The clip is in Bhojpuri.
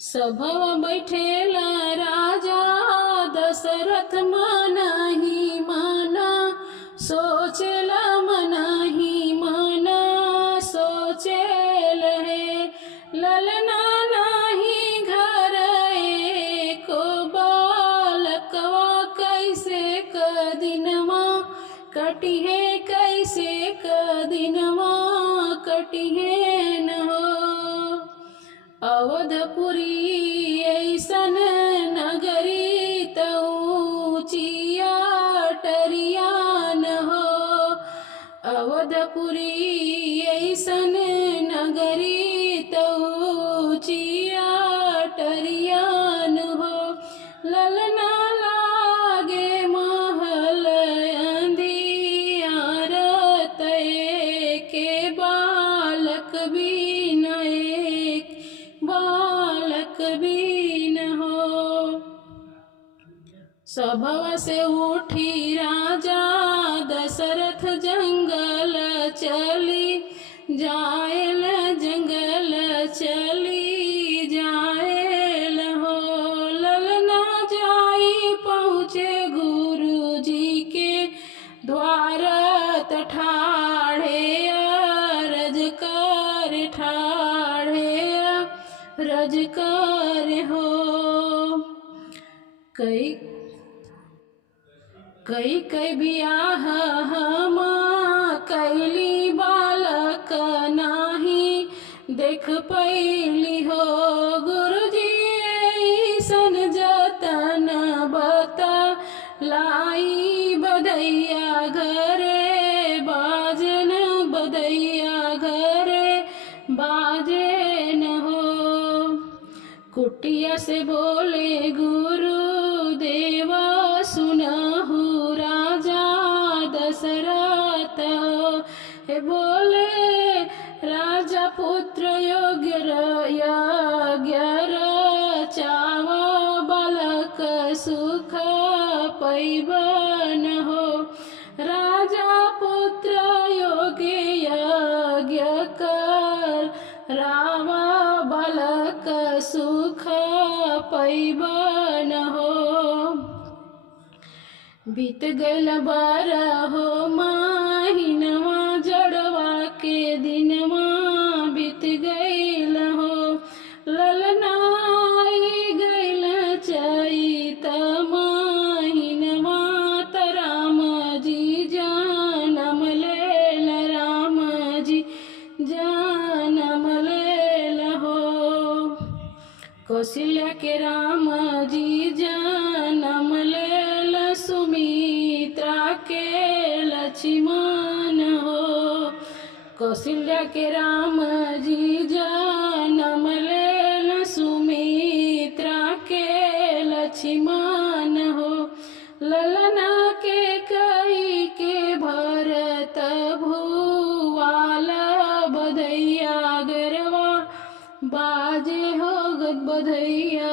सभवा बैठेला राजा दशरथ मनहि मना सोचेला मनहि मना सोचेल हे ललना नाही घर एको बालकवा कैसे कदिनमा कटिहे कैसे कदिनमा कटिहे न हो। अवधपुरी ऐसन नगरी तऊ चिया टरिया न हो। अवधपुरी ऐसन नगरी तऊ चिया टरिया न हो। ललना लागे महल अंधियार तय के बालक भी न एक बालक भी न हो। सभवा से उठी राजा दशरथ जंगल चली जाएल जंगल चली जाएल हो। ललना जाई पहुँचे गुरु जी के द्वार ठाढ़े अरज कर ठाढ़े रज कर हो। कई बियाह हम कैली बालक नाही देख पैली हो। गुरुजी ऐसन जतन बता लाई बदैया घरे बाजन बदैया घरे बाजन हो। कुटिया से बोले गुरु देवा सुनहु राजा दशरथ हे बोले राजा पुत्र योग्य यज्ञ रचावा बालक सुख पैबन हो। राजा पुत्र योग्य यज्ञ कर रावा बालक सुख पैबन हो। बीत गइल बारहो महीनवा जड़वा के दिनवा बीत गइल हो। ललना आई गइल चैत महीनवा त राम जी जनम लेल राम जी जनम लेल हो। कौशल्या के राम जी जनम लेल सुमित्रा के लक्ष्मण हो। कौशल्या के राम जी जनम लेल सुमित्रा के लक्ष्मण हो। ललना के कई के भरत भुआल बधैया गरवा बाजे हो गद बधैया